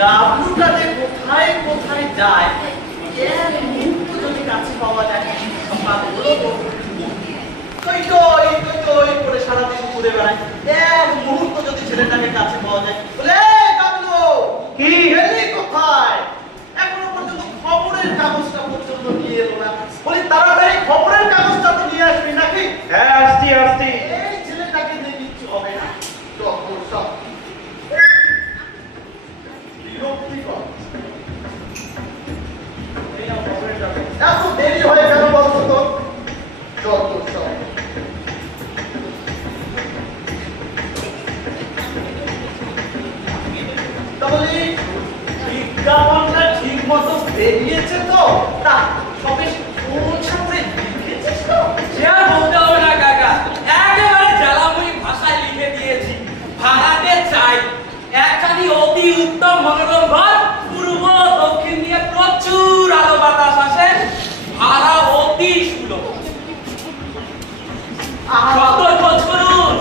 গাবলুটাতে কোথায় কোথায় যায়, এক মুহূর্ত যদি কাছে পাওয়া যায় করে সারাদিন ঘুরে বেড়ায়, এক মুহূর্ত যদি ছেলেটাকে কাছে পাওয়া যায়, বলে গাবলু কি এলি কোথায়? এখনো পর্যন্ত খবরের কাগজটা পর্যন্ত নিয়ে এলো না। বলি তাড়াতাড়ি খবরের কাগজটা তো নিয়ে আসবি নাকি? হ্যাঁ আসছি আসছি। এই ছেলেটাকে দিয়ে কিচ্ছু হবে না। সব এত দেরি হয়ে কেন বলছো তো? যত সব তাহলে বিজ্ঞাপনটা ঠিক মতো বেরিয়েছে তো? তা সবে কোন সাথে লিখেছিস তো? সে আর বলতে হবে না কাকা, একেবারে জ্বালাময়ী ভাষায় লিখে দিয়েছি। ভাড়াতে চাই একখানি অতি উত্তম মনোরম ঘর, পূর্ব দক্ষিণ দিয়ে প্রচুর আলো বাতাস আসে, ভাড়া অতি সুলভ। যতই খোঁজ করুন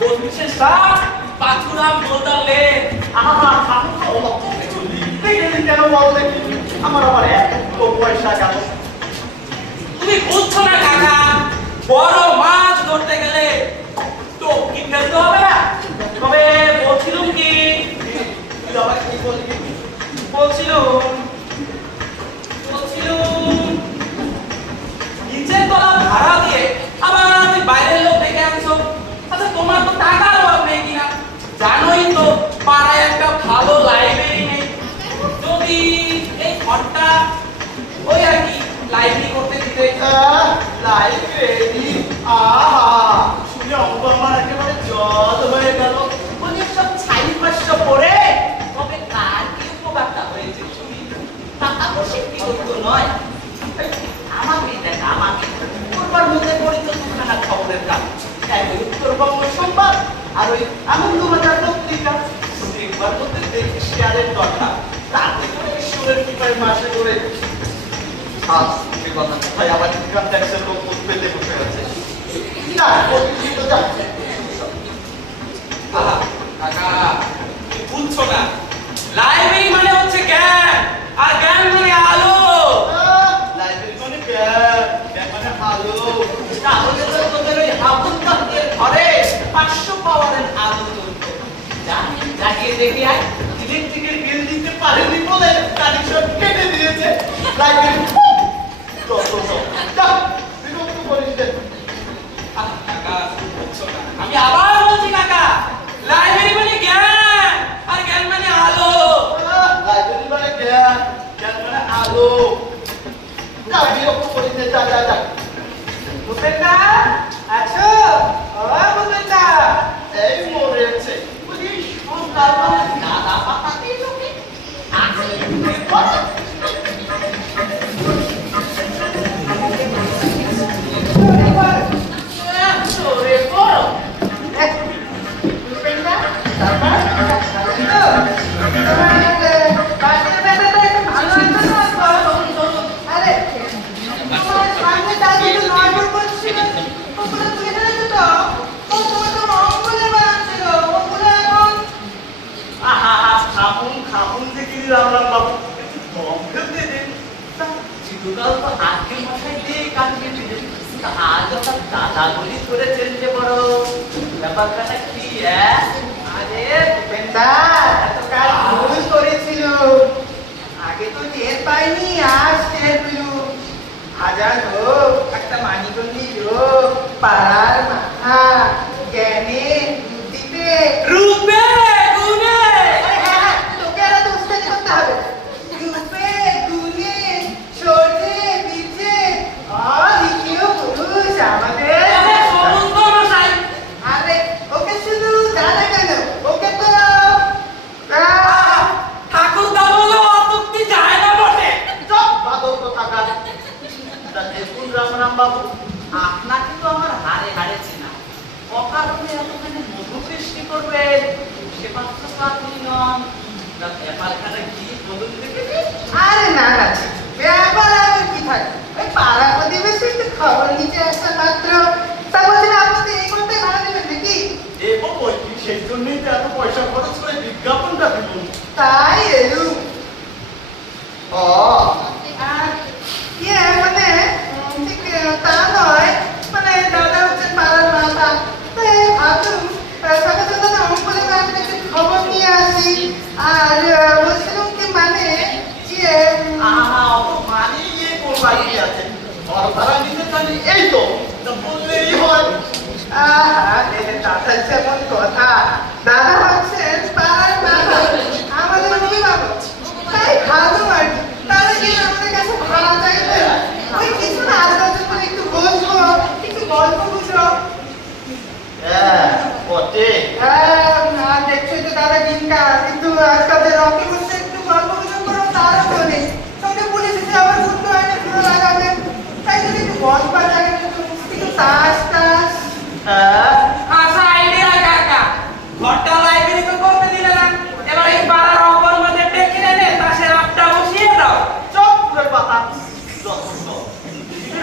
32-7 পাথুরাম বোলদার লেন। কেন বল দেখি, আমার আবার এত পয়সা গেল। তুমি বুঝছো না কাকা, বড় মাছ ধরতে গেলে টপকি ফেলতে হবে না। তবে বলছিলাম কি, বলছিলাম নিচের তলা ভাড়া দিয়ে আবার তুমি বাইরের লোক ডেকে আনছো। আচ্ছা তোমার তো টাকার অভাব নেই কিনা? জানোই তো পাড়ায় একটা ভালো লাইব্রেরি নেই। যদি এই ঘরটা ওই আর কি লাইব্রেরি করতে দিতে। লাইব্রেরি, আহা শুনে অঙ্ক আমার একেবারে জল হয়ে গেল। বলি সব ছাই পাশ্য পড়ে তবে কার কি উপকারটা হয়েছে শুনি? টাকা বসে কি করতো নয়, আমাকে দেখ আমাকে করবার মধ্যে পড়িত দুখানা খবরের কাগজ, এক ওই উত্তরবঙ্গ সংবাদ আর ওই আনন্দবাজার পত্রিকা। একবার মধ্যে দেখি শেয়ারের দরকার, তাতে করে ঈশ্বরের কৃপায় মাসে করে আবার ইনকাম ট্যাক্সের লোক পেতে বসে গেছে। না তো যাচ্ছে কাকা, তুমি বুঝছো না, লাইব্রেরি মানে হচ্ছে জ্ঞান, আর জ্ঞান মানে আলো। লাইব্রেরি মানে জ্ঞান মানে আলো। তাহলে তো তোদের ওই হাবুদারদের ঘরে 500 পাওয়ারের আলো জ্বলতো। জাগিয়ে দেখে আয়, ইলেকট্রিকের বিল দিতে পারেনি বলে কানেকশন কেটে দিয়েছে। লাইব্রেরি বিরক্ত করিস না। কাকা বুঝছো না, আমি আবার বলছি কাকা, লাইব্রেরি মানে জ্ঞান, আর জ্ঞান মানে আলো। লাইব্রেরি মানে জ্ঞান, জ্ঞান মানে আলো। যা বিরক্ত করিস না, যা। ভূপেন্দা আছো? ও ভূপেন্দা, এই মরেছে। বলি সকালবেলা দাদা পাতা দিয়ে লোকে খাবুন থেকে রামরাম বাবু কম ফেলতে দেন। চিরকাল তো আজকে মশাই দিয়ে কাটবে দিলেন, আজ ওটা দাদা বলি করেছেন যে বড় ব্যাপারটা কি? আরে ভূপেন্দা এতকাল ভুল করেছিল, আগে তো টের পাইনি, আজ টের পেল। হাজার হোক একটা মানিকন্দি লোক, পাড়ার মাথা, জ্ঞানে বুদ্ধিতে রূপে গুণে। লোকেরা তো উস্তাদি করতে হবে। রূপে গুণে শোনে বিচে অলিখিত পুরুষ আমাদের। টাকা দিলাম তা ব্যাপারখানা কি বলুন দেখি আরে না না, ব্যাপার আবার কি থাকে, ওই পাড়া প্রতিবেশী একটু খবর নিতে আসা মাত্র। তা বলছেন আপনাদের এই ঘন্টায় ভাড়া দেবেন নাকি? দেবো বলছি, সেই জন্যই তো এত পয়সা খরচ করে বিজ্ঞাপনটা দিলুম। তাই এলুম। ও আর ইয়ে মানে ঠিক তা নয়, মানে দাদা হচ্ছেন পাড়ার মাথা, তাই ভাবলুম সকাল সকাল অঙ্কলে আমি একটু খবর নিয়ে আসি। আর বলছিলাম কি মানে যে আহা, অত মানে ইয়ে করবার কি আছে? ঘর ভাড়া নিতে জানি এই তো, তা বললেই হয়। আহা, দাদা যেমন কথা, দাদা হচ্ছেন পাড়ার মাথা, আমাদের অভিভাবক, তাই ভালো আর কি। তাহলে কি আমাদের কাছে ভাড়া চাইবে? ওই কিছু না, আজকাল যখন একটু বসবো, একটু গল্প বুঝবো। হ্যাঁ, বটে। না দেখছোই তো দাদা দিনকাল, কিন্তু আজকাল যে রকি বসে একটু গল্প গুজব করো তারও তো নেই। সঙ্গে পুলিশ এসে আবার শুনতে হয় না পুরো লাগাবে, তাই যদি একটু বসবার জায়গা একটু তাস টাস। হ্যাঁ, আচ্ছা আইডিয়া কাকা, ঘরটা লাইব্রেরি তো করতে দিলে না, এবার এই পাড়ার অপর মধ্যে ডেকে এনে তাসের আড্ডা বসিয়ে দাও। চুপ করে কথা। যথেষ্ট।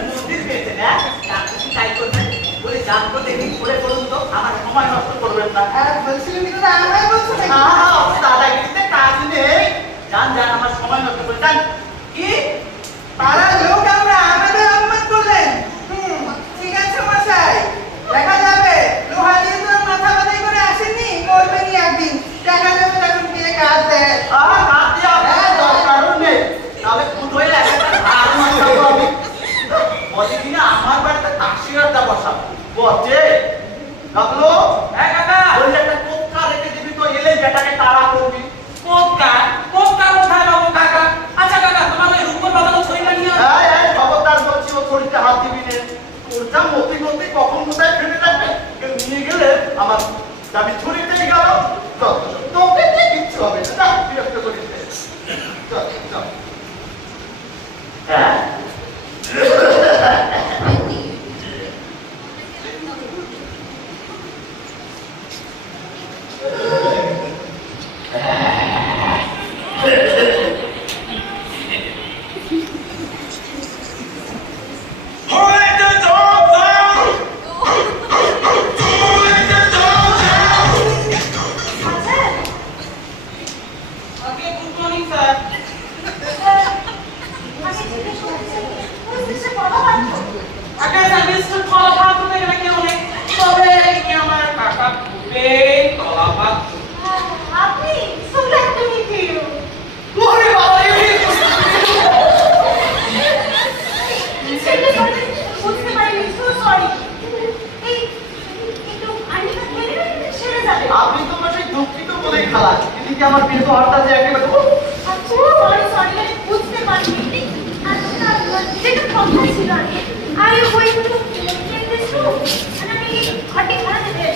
মন্দির পেয়েছেন, হ্যাঁ? যা খুশি তাই করবেন। বলে যান তো দেখি, করে করুন তো, আমার সময় নষ্ট করবেন না। বলছিলাম কি দাদা আমায় বলছো নাকি? আহা, অত দাদাগিরিতে কাজ নেই। যান যান, আমার সময় নষ্ট করে যান। কি পাড়ার লোক আমরা আমাদের অপমান করলেন? ঠিক আছে মশাই, দেখা যাবে। লোহা দিয়ে তো মাথা বাঁধাই করে আসেননি, করবেনই একদিন। দেখা যাবে তখন কে কাজ দেয়। আহা, কাজ দিয়ে আপনার দরকারও নেই। তাহলে খুদ হয়ে একটা ভার মাসাবো আমি। বলে কিনা আমার বাড়িতে তাসি আড্ডা বসাবো। বটে। ডাকলো? হ্যাঁ কাকা, বললে একটা কোপকা রেখে দিবি তো, এলেই বেটাকে তাড়া করবি। কোপকার কোপকার কোথায় পাবো কাকা? আচ্ছা কাকা, তোমার ওই রূপর বাবানো ছড়িটা নিয়ে আসো। এই, এই, খবরদার বলছি, ও ছড়িতে হাত দিবি নে। তোর যা মতি মতি কখন কোথায় ফেলে রাখবে, কেউ নিয়ে গেলে আমার আমি ছড়িতেই গেল। চল, তোকে দিয়ে কিচ্ছু হবে না। যা, বিরক্ত করিস নে। চল, চল। হ্যাঁ? ওকে, গুড মর্নিং স্যার। আগে সার্ভিসটা ফলো করতে গেলে কেউ নেই, তবে কি আমার কাকা খুবই তলাপাত। আপনি সুন্দর তুমি কি? ওরে বাবা রে! বুঝতে পারিনি, সো সরি। এই একটু আইনটা খেলে ছেড়ে যাবে। আপনি তো বেশি দুঃখিত বলেই খালাস। এদিকে আমার কিন্তু হঠাৎ যে একেবারে আচ্ছা সরি সরি, আমি বুঝতে পারিনি। আচ্ছা যেটা কথা ছিল আর ওই তো আমি ঘটে ঘরে যেতে।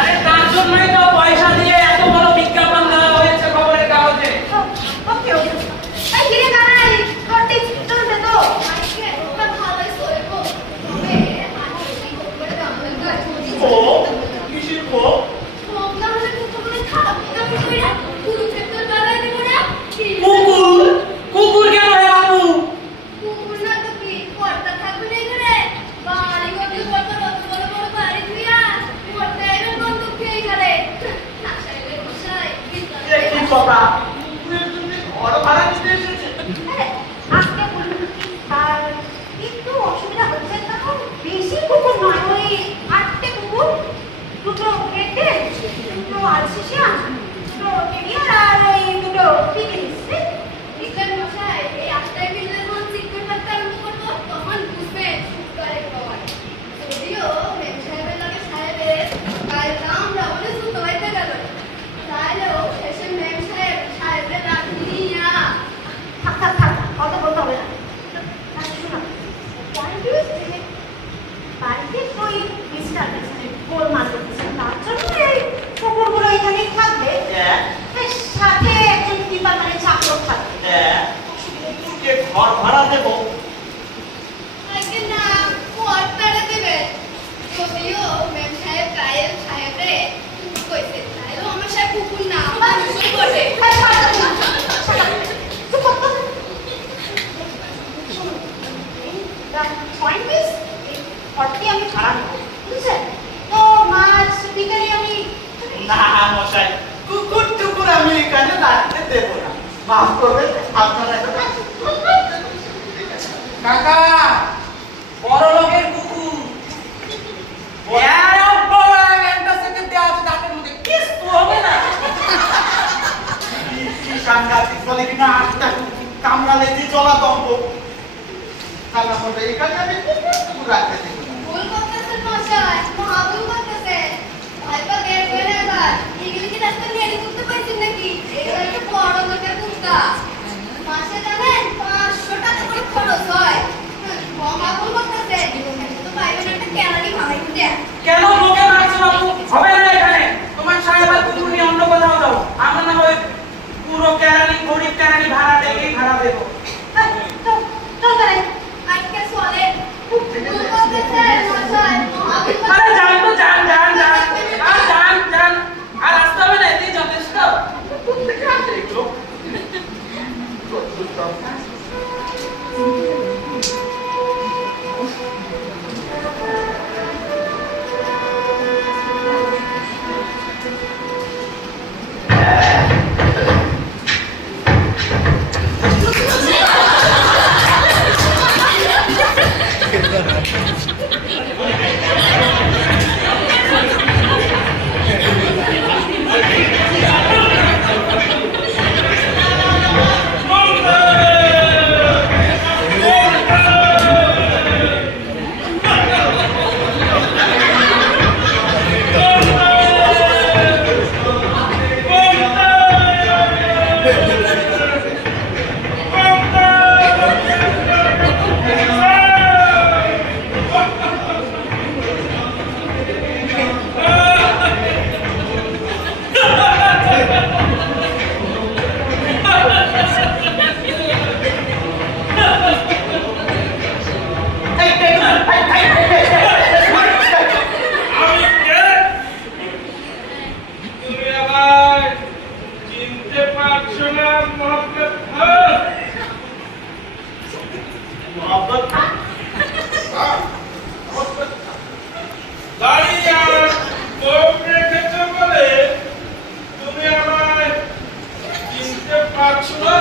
আরে তার জন্যই তো পয়সা দিয়ে এত বড় বিজ্ঞাপন দেওয়া হয়েছে খবরের কাগজে। ওকে ওকে। এই কিরে কানাই, ঘটে চলবে তো? আজকে ওটা ভালোই সইবো। তবে আজকে কি করে আমাদের কাছে ও কিসের খো? প্রবলেম হলে তো তুমি খারাপ কাজ কইরা পুরো পেট্রোল বাড়াই দেব না। কুকুর কুকুর কেন হে বাবু? কুকুর না তো কি কর্তা থাকবে না করে বাড়ি করতে কত বড় বড় বাড়ি তুইয়া কর্তা এর বন্দুক খেয়ে গেলে আশাইলে বসাই এ কি কথা? কুকুরের জন্য ঘর ভাড়া দিতে এসেছে? আজকে বলুন কি আর একটু অসুবিধা হচ্ছে, তখন বেশি কুকুর নয়, ওই 8টে কুকুর, দুটো কেটে দুটো আলসিশিয়ান, দুটো টেরিয়ার আর ওই দুটো পিগলিস। বিজ্ঞান মশাই এই 8টায় মিলে যখন চিকেন করতে আরম্ভ করবো তখন বুঝবে করে খাওয়ার। যদিও মেম সাহেবের লাগে সাহেবের গায়ের দাম রাবণে সুতো হইতে গেল, তাহলেও শেষে মেম সাহেব সাহেবের রাখনি না। থাক থাক থাক, কথা বলতে হবে না। আচ্ছা শোনো, পয়েন্ট ইজ যে বাড়িতে ওই মিস্টার গোল মার করতেছে, তার জন্য এই কুকুরগুলো এখানেই থাকবে। হ্যাঁ, এর সাথে একজন কিপার মানে চাকর থাকবে। হ্যাঁ। কুকুরকে ঘর ভাড়া দেবো। আগে না কোয়ার্টারে দেবে, যদিও মেম সাহেব গায়ের সাহেবরে কইছে, তাইলেও আমার সাহেব ভাড়া বুঝছেন? তো মাছ বিকালে আমি না মশাই, কুকুর টুকুর আমি এখানে রাখতে দেব না। মাফ করবেন, আপনারা এখন আসুন। কাকা বড় লোকের কুকুর একটা সেকেন্ড দেওয়া আছে দাঁতের মধ্যে কিছু হবে না। কি সাংঘাতিক বলে কিনা, আটটা কুকুর কামড়ালে যে জলা দম্ভ। কাকা বলবে, এখানে আমি কুকুর টুকুর রাখতে দেব না। ভুল করতেছেন মশাই, মহাভুল করতেছেন। হয়তো বের করে এবার এগুলি কি রাস্তা নিয়ে করতে পারছেন নাকি? এগুলো একটা বড় লোকের কুত্তা। মাসে জানেন 500 টাকা করে খরচ হয়। মহাভুল করতেছেন। তো পাইবেন একটা ক্যালারি ভাঙাই দিতে। কেন লোকে মারছো বাবু? হবে না এখানে। তোমার সাহেব আর কুকুর নিয়ে অন্য কোথাও যাও। আমরা না হয় পুরো কেরানি গরিব কেরানি ভাড়া দেখেই ভাড়া দেবো। তো করে আজকে চলে। ভুল করতেছেন মশাই, মহাভুল আরে যান তো যান যান যান আর যান যান আর আসতে হবে না, এতেই যথেষ্ট। কোথেকে আসে এগুলো? আমি কে? তুমি আবার চিনতে পারছো না মোহাম্মদ খান? মোহাম্মদ খান? দাড়ি আর গোঁফ রেখেছো বলে তুমি আমায় চিনতে পারছো না?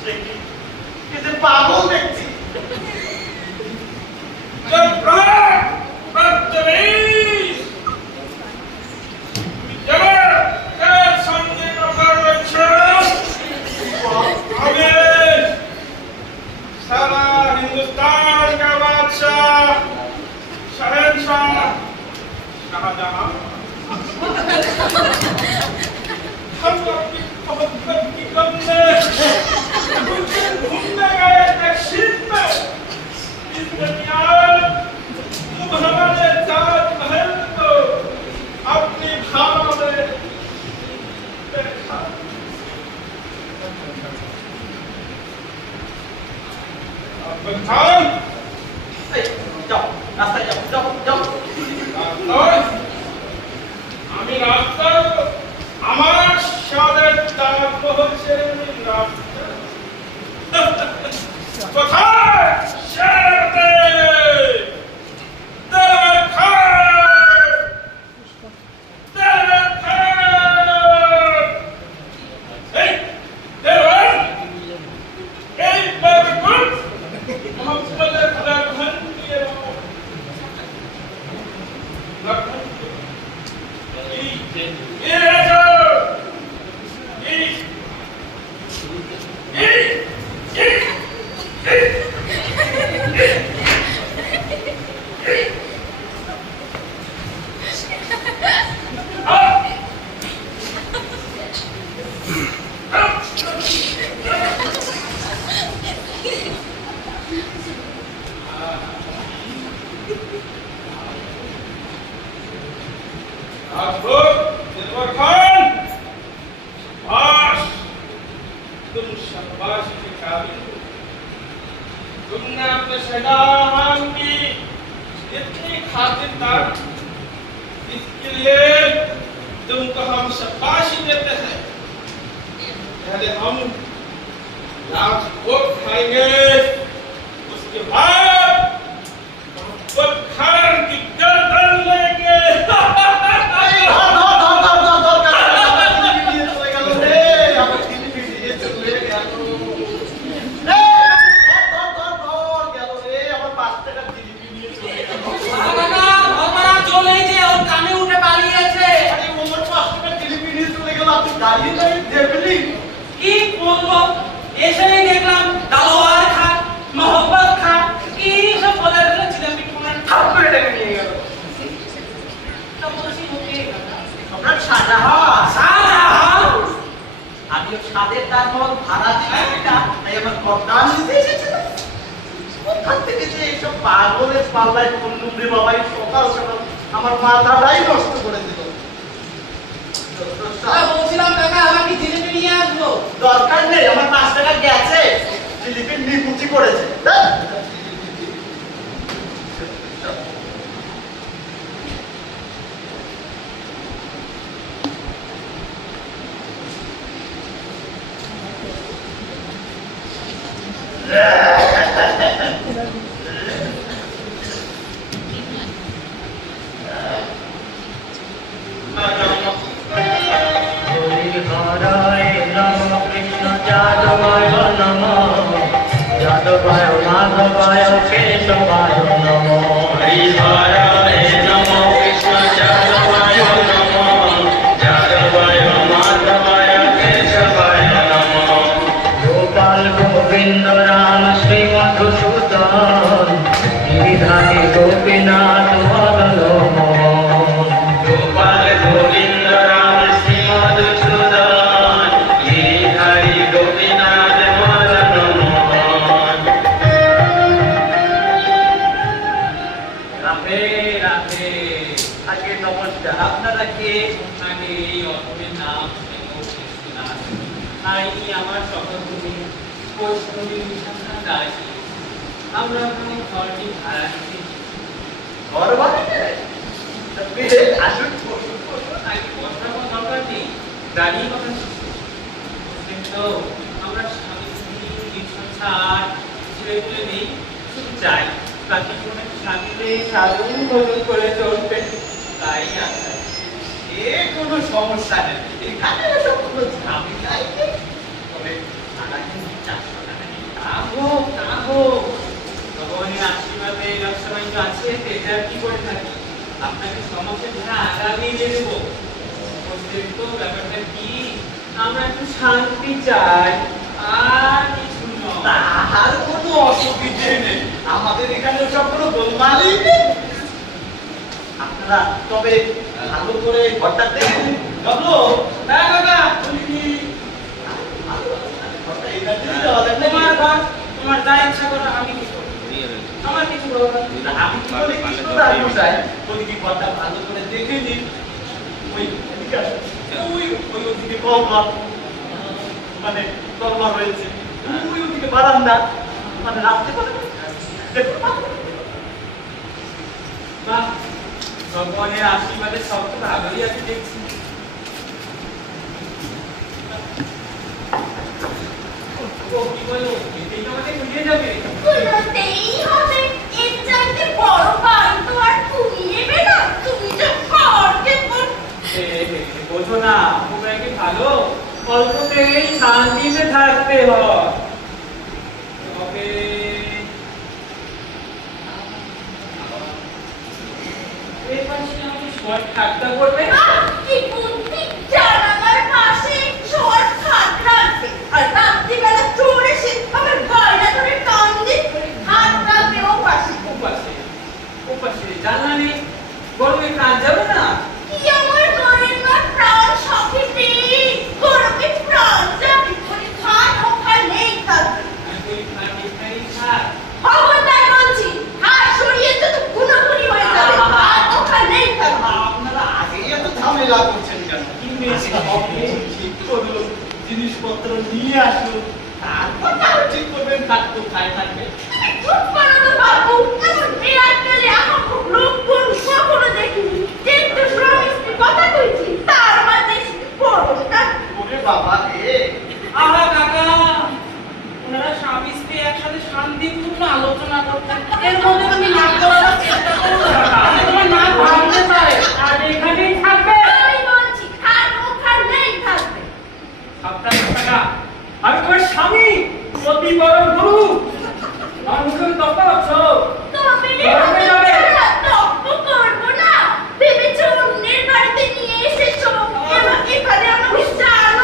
সে কি? কি যে পাগল দেখছি। জবরাট বদতমিজ! এর সঙ্গে কথা রয়েছে আমি सारा हिंदुस्तान का बादशाह शहंशाह शाहजहां हम अपनी मोहब्बत की गम में घूमने गए दक्षिण में इस दरमियान तुम हमारे ताजमहल को अपनी भाव में देखा। खान এই, যাও, রাস্তায় যাও, যাও, যাও। নয়, আমি রাস্তা আমার সাদের দাগ হচ্ছে রাস্তা কোথায় শেরতে দেওয়ার খান দেওয়ার খান এই দেওয়ার এই বাবুল মোহাম্মদের রাখন দিয়ে রাখন এই রাজা तुम शाबाश के काबिल हो। तुमने अपने शहजाद की इतनी खातिरदार, इसके लिए तुमको हम शाबाशी देते हैं। पहले हम राजभोग खाएंगे, उसके बाद দাঁড়িয়ে দাঁড়িয়ে দেখলি? কি বলবো, এসেই দেখলাম তালোয়ার খান, মোহাম্মদ খান, কি সব বলে রেখেছিলাম, পিঠে ঠাপ করে টেনে নিয়ে গেল। তা বলছি ওকে সম্রাট শাহজাহান। শাহজাহান, আমিও স্বাদের তাজমহল ভাড়া দিয়ে এটা তাই আমার গদ্দান নিতে এসেছিলাম। কোথা থেকে যে এইসব পাগলের পাল্লায় পড়লুম রে বাবা, এই সকাল সকাল আমার মাথাটাই নষ্ট করে দিল। বলছিলাম কাকা আমাকে জিলেপি নিয়ে আসবো। দরকার নেই, আমার 5 টাকা গেছে, জিলিপির নিকুচি করেছে। ধ্যাৎ। হরিহরায় নম কৃষ্ণ যাদবায় নম যাদবায় মাধবায় কেশবায় নম হরিহরায় নম কৃষ্ণ যাদবায় নম যাদবায় মাধবায় কেশবায় নম গোপাল গোবিন্দ রাম শ্রী মধুসূদন গিরিধারী গোপীনাথ মদন মোহন গোপাল গোবিন্দ রাম শ্রী মধুসূদন গিরিধারী গোপীনাথ মদন মোহন। রাধে রাধে। আগে নমস্কার, আপনারা কে? আগে এই অধমের নাম কৃষ্ণনাথ। আর ইনি আমার সহধর্মী বৈষ্ণবী সন্তান দাসী। আমরা ওখানে ঘরটি ভাড়া নিতে ঘর বানাতে? তবে আসুন, বসুন, বসুন। আগে বসার কোনো দরকার নেই, দাঁড়িয়ে কথা বুঝলেন তো। আমরা স্বামী স্ত্রী নিঃসংসার ছেড়ে তুলে নেই, শুধু চাই তাকে কোনো স্বামীরে সাধন ভজন করে চলবে, তাই আশা। এ কোনো সমস্যা নেই, এখানে এসব কোনো ঝামেলাই নেই। তবে টাকা কিন্তু 400 টাকা নেই। ভগবানের আশীর্বাদে ব্যবসা বাণিজ্য আছে, এটা কি করে থাকি। আপনাকে সমস্যা ধারা আগামী দিয়ে দেবো। বুঝলেন তো ব্যাপারটা কি, আমরা একটু শান্তি চাই, আর কিছু নয়। তাহার কোনো অসুবিধে নেই, আমাদের এখানে সব কোনো গোলমালই নেই। আপনারা তবে ভালো করে ঘরটা দেখুন। ভাবলো হ্যাঁ কাকা, ঘরটা এখানে দিয়ে দেওয়া যাবে নাকি? তোমার যা ইচ্ছা করো, আমি কি করবো, আমার কিছু বলার নেই। আমি কি বলি, কৃষ্ণদাস মশাই, বলি কি ঘরটা ভালো করে দেখে নিন। ওই এদিকে আসুন। ওই ওদিকে কলঘর, মানে কলঘর রয়েছে। ওই ওদিকে বারান্দা, মানে রাখতে পারবেন। দেখুন, বাহ, ভগবানের আশীর্বাদে সব তো ভালোই আছে দেখছি। ও কি বলো, এটাই আমাকে ঘুরিয়ে যাবে? কুলোতেই হবে, এর চাইতে বড় বাড়ি তো আর তুমি নেবে না। তুমি যে ঘরকে বোঝো না, তোমরা কি ভালো, অল্পতেই শান্তিতে থাকতে হয়। তবে এই পাশে আমাকে শর্ট ঠাট্টা করবে। কি বুদ্ধি, জানালার পাশে শর্ট খাট রাখবে, আর রাত্রিবেলা চোর এসে আমার গয়না ধরে টান দিবে, হাত রাখবে ও পাশে। ওপাশে জানলা নেই, গরমে প্রাণ যাবে না। কি আমার ঘরের না প্রাণ সখী নেই, গরমে প্রাণ যাবে, ওই খাট ওখানেই থাকবে। আমি ওই খাট এখানেই থাক। খবরদার বলছি, হাত সরিয়ে তো গুণগুণি হয়ে যাবে, আর ওখানেই থাকবে। আপনারা আগেই এত ঝামেলা করছেন কেন? কি হয়েছে? ঠিক করুন, জিনিসপত্র নিয়ে আসুন, তারপর তাও ঠিক করবেন কাজ কোথায় থাকবে। চুপ করো তো বাবু, এমন বিরাট গেলে আমার খুব লোক গরু কখনো দেখিনি। একটু স্বামী স্ত্রী কথা কইছি, তার মাঝে বড়টা ওরে বাবা রে, আহা কাকা, ওনারা স্বামী স্ত্রী একসাথে শান্তিপূর্ণ আলোচনা করতেন, এর মধ্যে তুমি নাক গলানোর চেষ্টা করো না কাকা। তোমার নাক ভাঙতে পারে, আর এখানেই থাকবে। আমি বলছি, আর ওখানেই থাকবে। সাবধান কাকা, আমি তোমার স্বামী, অতি বড় গুরু। আমার মুখে তফাৎ। তবে গরমে যাবে। তপ্প করবো না, ভেবেছো অন্যের বাড়িতে নিয়ে এসেছো, এবং এখানে আমাকে চাল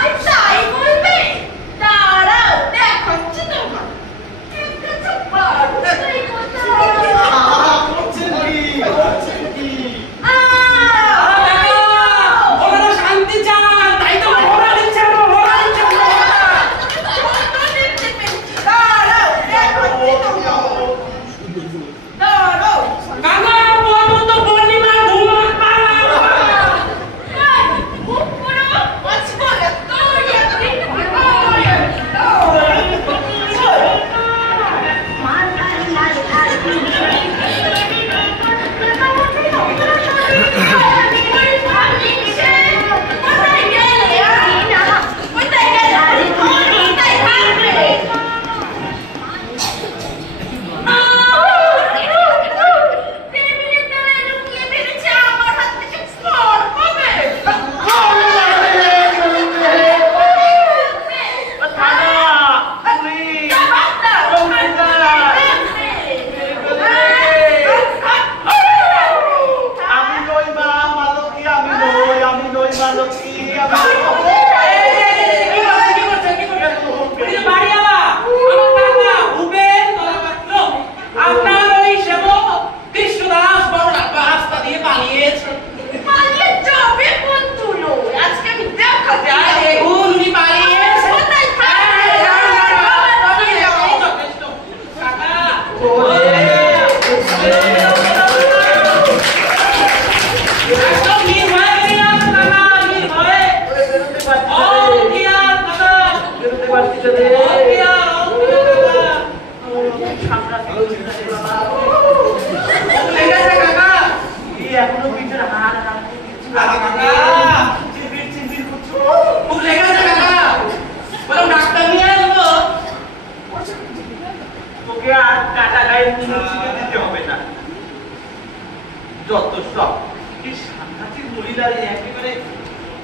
যত সব কি সাংঘাতিক মহিলার একেবারে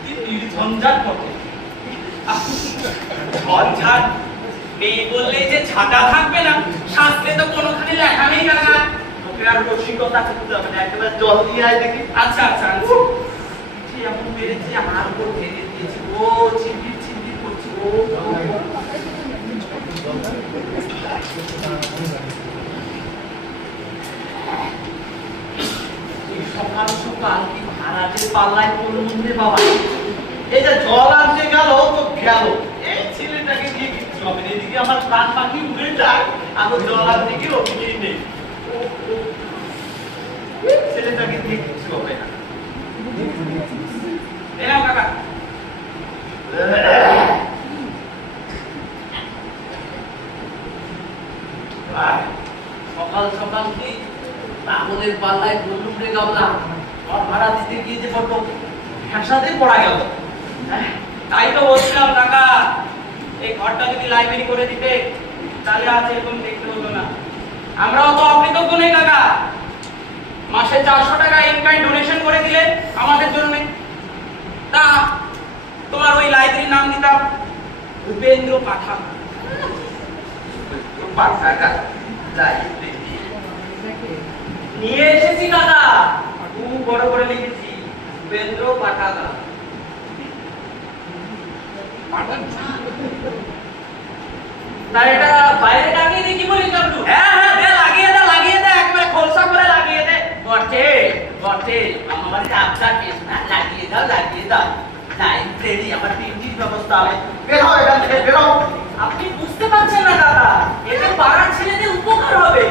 কি নির্ঝঞ্ঝাট মতো ঝঞ্ঝাট নেই বললেই যে ছাতা থাকবে না, শাস্ত্রে তো কোনোখানে লেখা নেই কাকা। ওকে আর রসিকতা করতে হবে না, একেবারে জল দিয়ে আয় দেখি। আচ্ছা আচ্ছা কি এমন মেরেছে আমার উপর ফেলে দিয়েছে, ও চিন্তিত চিন্তিত করছে ও। এই সকাল সকাল কি ভাড়াটের পাল্লায় পড়লুম রে বাবা। এই যে জল আনতে গেল তো গেল, এই ছেলেটাকে দিয়ে কিচ্ছু হবে না। এদিকে আমার প্রাণ পাখি উড়ে যায়, আমি জল আনতে গিয়ে ওদিকেই নেই। ছেলেটাকে দিয়ে কিচ্ছু হবে না। এরাও কাকা। সকাল সকাল কি পাগলের পাল্লায় বললুম রে গাবলা, ঘর ভাড়া দিতে গিয়ে যে বড্ড ফ্যাসাদে পড়া গেল। তাই তো বলছিলাম কাকা, এই ঘরটা যদি লাইব্রেরি করে দিতে তাহলে আজ এরকম দেখতে হতো না। আমরাও তো অকৃতজ্ঞ নেই কাকা, মাসে 400 টাকা ইনকাইন্ড ডোনেশন করে দিলে আমাদের জন্য। তা তোমার ওই লাইব্রেরির নাম দিতাম উপেন্দ্র পাঠান। পাঠাগার নিয়ে এসেছি কাকা, খুব বড় করে লিখেছি উপেন্দ্র পাঠাগার। তাই এটা বাইরে টাঙিয়ে দিই কি বলিস আপনি? হ্যাঁ হ্যাঁ দে, লাগিয়ে দে একবারে খোলসা করে লাগিয়ে দে। বটে বটে, আমার বাড়িতে আপনার কেস না, লাগিয়ে দাও লাইব্রেরি, আমার তিনটির ব্যবস্থা হবে। বের হও এখান থেকে, বের হও। আপনি বুঝতে পারছেন না দাদা, এতে পাড়ার ছেলেদের উপকার হবে।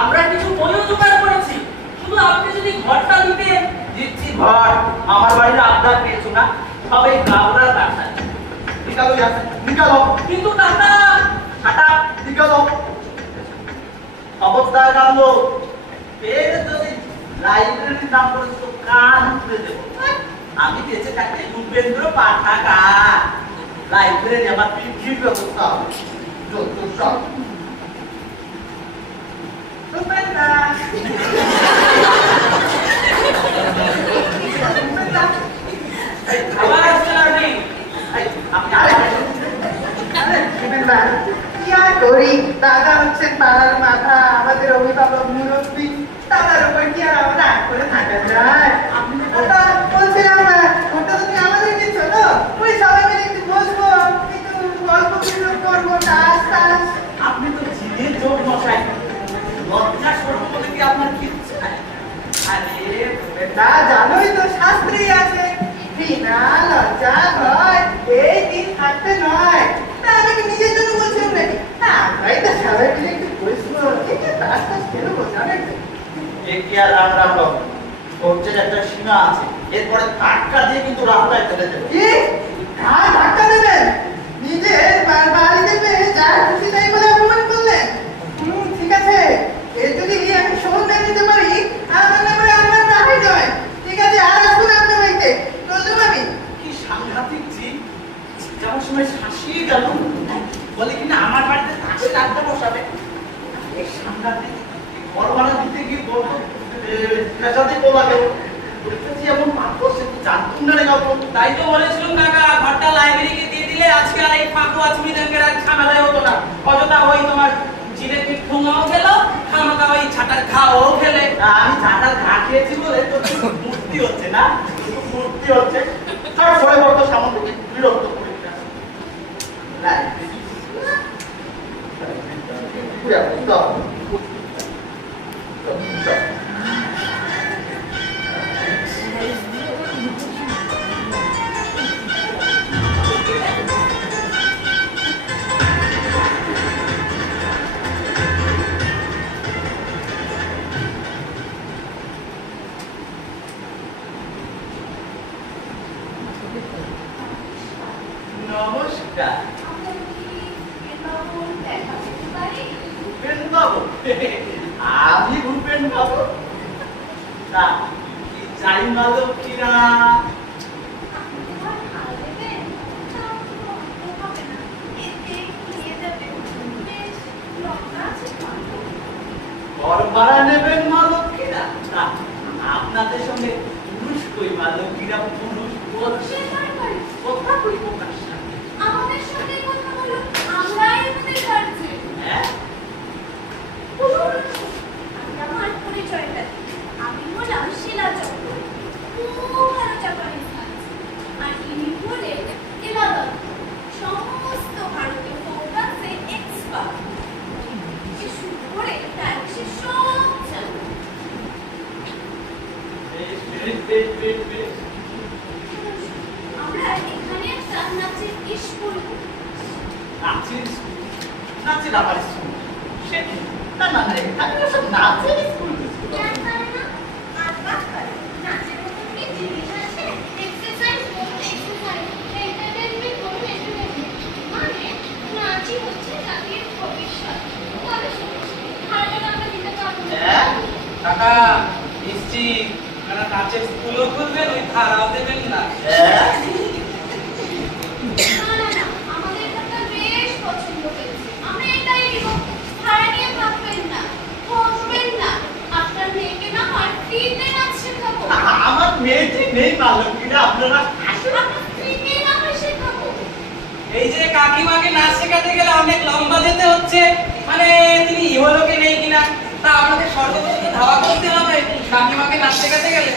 আমরা কিছু বইও জোগাড় করেছি, শুধু আপনি যদি ঘরটা দিতেন। দিচ্ছি ঘর, আমার বাড়ির আবদার পেয়েছো না, সবাই গাবলার ব্যবসা। নিকালো যাচ্ছে, নিকালো। কিন্তু দাদা হাঁটা, নিকালো। খবরদার গাবলো, এর যদি লাইব্রেরির নাম করেছি তো কান উঠে দেবো। আমি বেঁচে থাকতে উপেন্দ্র পাঠাগার, লাইব্রেরি আমার তিনটির ব্যবস্থা হবে। যত সব আবার আসছেন আপনি? আপনি আরে কি আর করি, দাদা হচ্ছেন পাড়ার মাথা, আমাদের অভিভাবক মুরব্বী, দাদার উপর কি আর আমরা রাগ করে থাকা যায়? ওটা বলছিলাম না, ওটা তুমি আমাদের দিচ্ছ তো, ওই সবাই মিলে একটু বসবো, একটু গল্প গুজব করবো, টাস টাস। আপনি তো জিদের জোর মশাই, লজ্জা সরব বলে কি আপনার কি চাই? আরে বেটা, জানোই তো শাস্ত্রী আছে, বিনা লজ্জা ভয় এই দিন থাকতে নয়। তা আমি কি নিজের জন্য বলছিলাম নাকি? না, আমরাই তো সবাই মিলে একটু বসবো, একটু টাস টাস খেলবো, জানেন তো? এ কি আর রাম রাম রাম, সহ্যের একটা সীমা আছে, এরপরে ধাক্কা দিয়ে কিন্তু রাস্তায় ফেলে দেবে। কি? ঘাড় ধাক্কা দেবেন? নিজের বাড়িতে পেয়ে যা খুশি তাই বলে অপমান করলেন? ঠিক আছে, এর যদি আমি শোন মেনে নিতে পারি, আমার নামে আমার রাহাই নয়। ঠিক আছে, আর আসুন আপনার বাড়িতে, চললাম আমি। কি সাংঘাতিক জি, যাওয়ার সময় শাসিয়ে গেল, বলে কিনা আমার বাড়িতে তাসে আড্ডা বসাবে। এই সাংঘাতিক, ঘর ভাড়া দিতে গিয়ে বড় ফেসাদে বলা গেল। বলতেছি এমন পাথর সে তো জানতুম না রে কাউকে। তাই তো বলেছিলাম কাকা, ঘরটা লাইব্রেরিকে দিয়ে দিলে আজকে আর এই ফাঁকু আচমিদেরকে আর ঝামেলাই হতো না। অযথা ওই তোমার জিলেপি ঠুঙাও গেল, খামাকা ওই ছাটার খাওয়াও খেলে। আমি ঝাঁটার ঘা খেয়েছি বলে তো মূর্তি হচ্ছে না, মূর্তি হচ্ছে। সব সরে বলতো সামনে থেকে বিরক্ত করে নমস্কার। ভূপেন বাবু, আমি ভূপেন বাবু। না কি চাই মাদক কিনা? ঘর ভাড়া নেবেন মাদক কিনা? না, আপনার আমাদের সঙ্গে পুরুষ কই বালকীরা পুরুষ পুরুষের দরকার। কথা কই প্রকাশ্যা আমাদের সাথে কথা বলো, আমরাই আমাদের কাছে। হ্যাঁ আমার পরিচয়টা দিই। আমি হলাম শিলা চক্র, খুব ভালো জাপানিজ নাচ। আর ইনি হলেন এলা দত্ত, সমস্ত ভারতীয় ফোক ডান্সে এক্সপার্ট। থেকে শুরু করে ডান্সের সব জানে। বেশ আমরা এখানে একটা নাচের স্কুল করি। নাচের স্কুল নাচের আবার স্কুল সে না না না এখানে সব নাচের স্কুল ডান্স করে না, আর বাদ করে। নাচের মতো কি জিনিস আছে? এক্সারসাইজ করতে এক্সারসাইজ, এন্টারটেইনমেন্ট করতে এন্টারটেইনমেন্ট। মানে নাচই হচ্ছে জাতির ভবিষ্যৎ। তবে শুনুন, ধারণা আমরা দিতে পারবো না। হ্যাঁ কাকা নিশ্চিত আপনারা নাচের স্কুলও খুলবেন, ওই ধারাও দেবেন না? হ্যাঁ না না না, আমাদের কথা বেশ পছন্দ হয়েছে। আমরা এটাই দিব। ভাড়া নিয়ে ভাববেন না, ঠকবেন না। আপনার মেয়েকে না হয় ফ্রিতে নাচ শেখাবো। আমার মেয়েটি নেই বালকীরা আপনারা আসুন আপনার স্ত্রীকে না হয় শেখাবো। এই যে কাকিমাকে নাচ শেখাতে গেলে অনেক লম্বা যেতে হচ্ছে, মানে তিনি ইহলোকে নেই কিনা, তা আপনাদের সর্বপ্রথম ধাওয়া করতে হবে কাকিমাকে নাচ শেখাতে গেলে।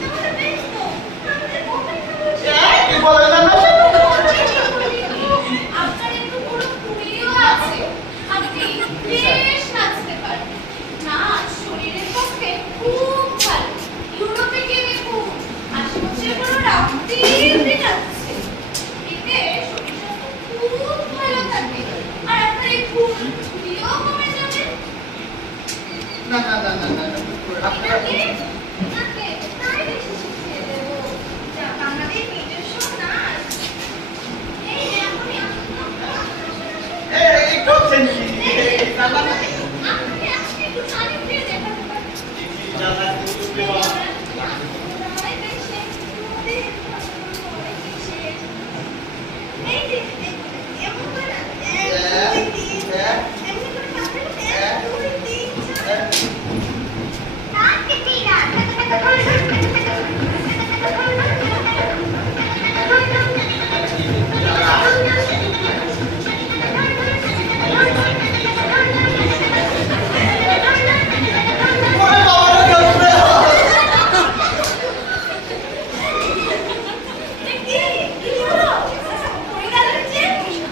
তাহলে বেশ তো, আমাদের অপেক্ষা করছে। কি বলেন না আপনার একটু পুরো খুঁড়িও আছে। আপনি বেশ নাচতে পারেন। নাচ শরীরের পক্ষে খুব ভালো। ইউরোপে গিয়ে দেখুন, আশেপাশের বড়রা দিব্যি নাচছে। এতে শরীর স্বাস্থ্য খুব ভালো থাকে। আর আপনার এই খুঁড়িও কমে যাবে। না না না না না আপনারা এটাকে তাই বেশি শিখিয়ে দেবো। যাক, আমাদের নিজস্ব নাচ। এই যে এখনই আসুন। এই করছেন কি না না না আপনি আজকে একটু তালিম দিয়ে দেখাতে পারেন। জানা কিছু দেওয়া এই যে এমন করে না, 1 2 3 এমনি করে পাশে 1 2 3 4 নাচ কেটে না। ওরে বাবা রে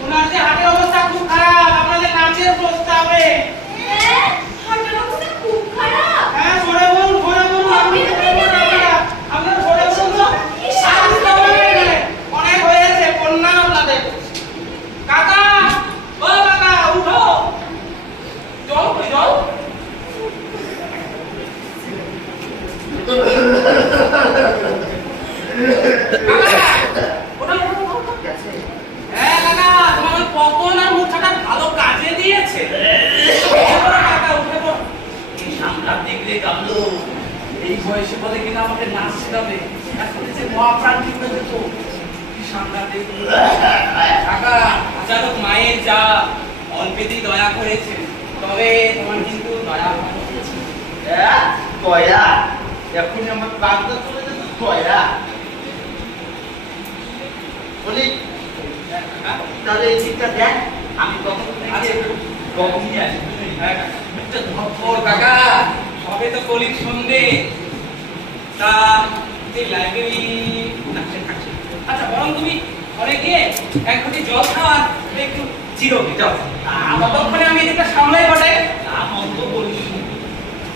ওনার যে হাটের অবস্থা খুব খারাপ, আপনাদের নাচের প্রস্তাবে। হ্যাঁ সরে বলুন আপনারা সরে বলুন তো। আসতে হবে এখানে। অনেক হয়েছে, কন্যা আপনাদের। কাকা, ও কাকা, উঠো। জল কই জল? কাকা, ওঠো, ওঠো, ওঠো, ওঠো। হ্যাঁ কাকা, তোমার ওই পতন আর মুখাটা ভালো কাজে দিয়েছে। উঠে পড়ো কাকা, উঠে পড়ো। এই সামলার দেখলে গামলো এই বয়সে বলে কিনা আমাকে নাচ শেখাবে এখন যে মহাপ্রাণ কি করে তো কি সামলাতে কাকা, আচারক মায়ের যা অল্পেতেই দয়া করেছে, তবে তোমার কিন্তু দয়া হয়েছে। হ্যাঁ কয়া এখনই আমার প্রাণটা চলে যেত কয়া বলি তাহলে এই দিকটা দেখ আমি কখন আচ্ছা। গম নিয়ে আসি হ্যাঁ কাকা। ও কাকা, সবে তো কলির সন্ধে, তা এই লাইব্রেরি না সে থাকছে। আচ্ছা বরং তুমি ঘরে গিয়ে এক ঘটি জল খাওয়ার একটু চিরোগে যাও। ততক্ষণে আমি এদিকটা সামলাই বটাই। না মন্দ বলিস নি।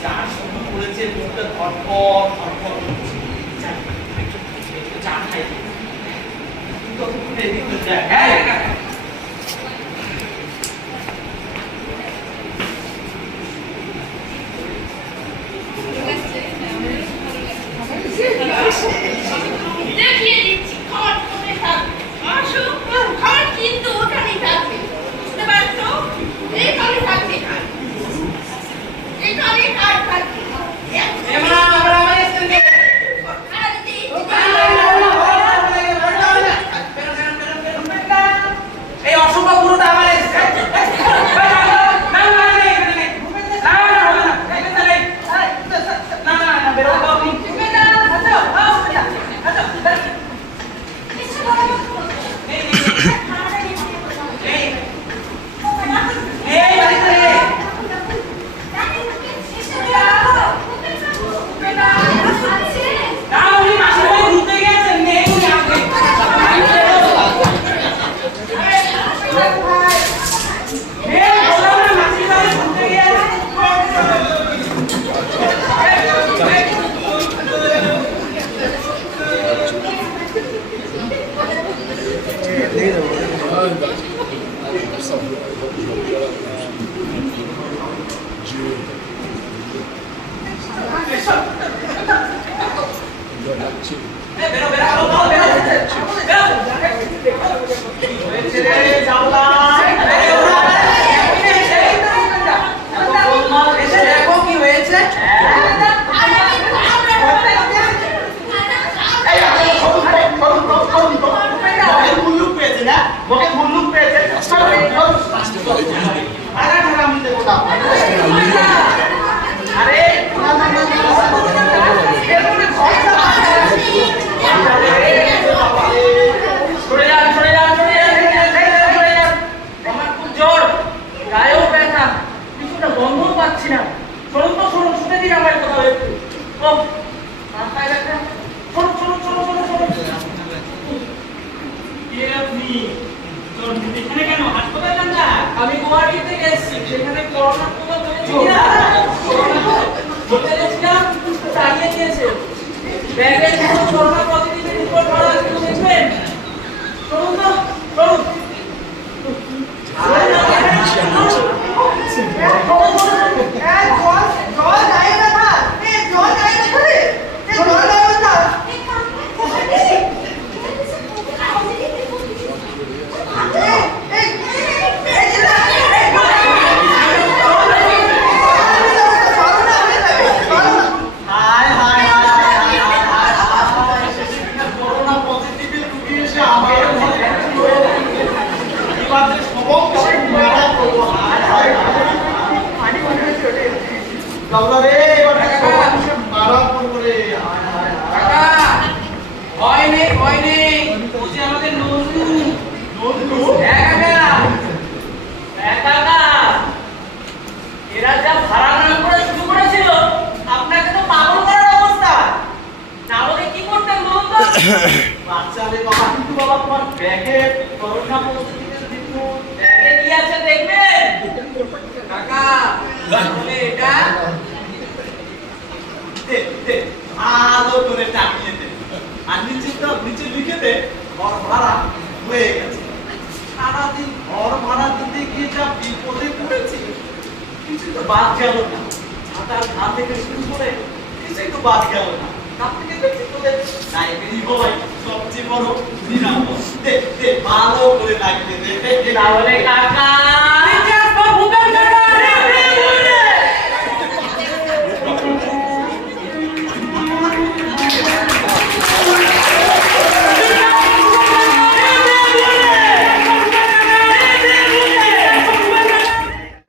যার শুরু করেছে মুখটা ধরপর ধরপর করছে। যা, একটু চা খাই ততক্ষণে এদিকে দেখ হ্যাঁ কাকা। দেখিয়ে দিচ্ছি, খাট কোথায় থাকবে। আসো, খাট কিন্তু ওখানেই থাকবে। বুঝতে পারছো? এইখানে থাকবে খাট। এখানে খাট থাকবে। এমা আমরা আমার স্ট্যান্ডে আর দিচ্ছি। এই অশুভ পুরোটা আমার এসেছে। না না না না না না না না না না বেরো তো আপনি। সুবেদা, হাঁটো, সুবেদা, হাঁটো, দাঁড়িয়ে। এসে বলো, এই, তাড়াতাড়ি এসে বলো। এই, সুবেদা, এই বাড়িতে রে। না, উনি মাসির বাড়ি ঘুরতে গিয়েছেন, নেই উনি আসবে। এই, বললাম না, মাসির বাড়ি ঘুরতে গিয়েছেন। এই, বেরো, বেরো, বেরো, বেরো, বেরো। হয়েছে রে, জাউলা। বেরো, এসে দেখো কি হয়েছে। এই, করুন তো। মগে মুল্লুক পেয়েছে না? মগে মুল্লুক পেয়েছে। আরে ঠাড়া মিলতে কোথাও। আরে, না। এরকম খরচা আছে। সরে যান, সরে যান, সরে যান, সরে যান। আমার খুব জ্বর, গায়েও ব্যথা, কিছুটা গন্ধও পাচ্ছি না। সরুন তো, সরুন, শুনে দিন আমার কোথাও একটু। ও, মাথায় ব্যথা। সরুন, সরুন, সরুন, সরুন, সরুন। কে আপনি? তোর এখানে কেন হাসপাতাল যান না? আমি গুয়াহাটি থেকে এসেছি, সেখানে করোনার প্রভাব হয়েছে কিনা? করোনা বলতে গেছিলাম, তাড়িয়ে দিয়েছে। ব্যাগে যখন করোনা পজিটিভের রিপোর্ট করা আছে, একটু দেখবেন। চলুন তো, চলুন। জল যায় না না জল যায় না করে জল যায় না হায় হায় করোনা পজিটিভ রুগী এসে আমার ঘরে এবার যে সবক মারা করবো হায় জাউলা রে, এবার সবক মারা করবো রে। হায় কাকা, ভয় নেই, ভয় নেই। ও যে আমাদের নন্দু। নন্দু? হ্যাঁ কাকা, হ্যাঁ কাকা। এরা যা ভাড়া নাম করে শুরু করেছিল, আপনাকে তো পাগল করার অবস্থা। না বলে কি করতেন বলুন তো? বাচ্চা রে বাবা, কিন্তু বাবা তোমার ব্যাগে করোনা পজিটিভ রিপোর্ট। ব্যাগে কি আছে দেখবেন? কাকা, তাহলে এটা দে, ভালো করে টাঙিয়ে দে। আর নিচে লিখে দে, ঘর ভাড়া হয়ে গেছে। সারাদিন ঘর ভাড়া দিতে গিয়ে যা বিপদে পড়েছি, কিছু তো বাদ গেল না। ছাতার ধার থেকে শুরু করে কিছুই তো বাদ গেল না। তার থেকে বেশি তোদের লাইব্রেরি হয় সবচেয়ে বড় নিরাপদ। দে, ভালো করে লাগিয়ে দে। তাহলে কাকা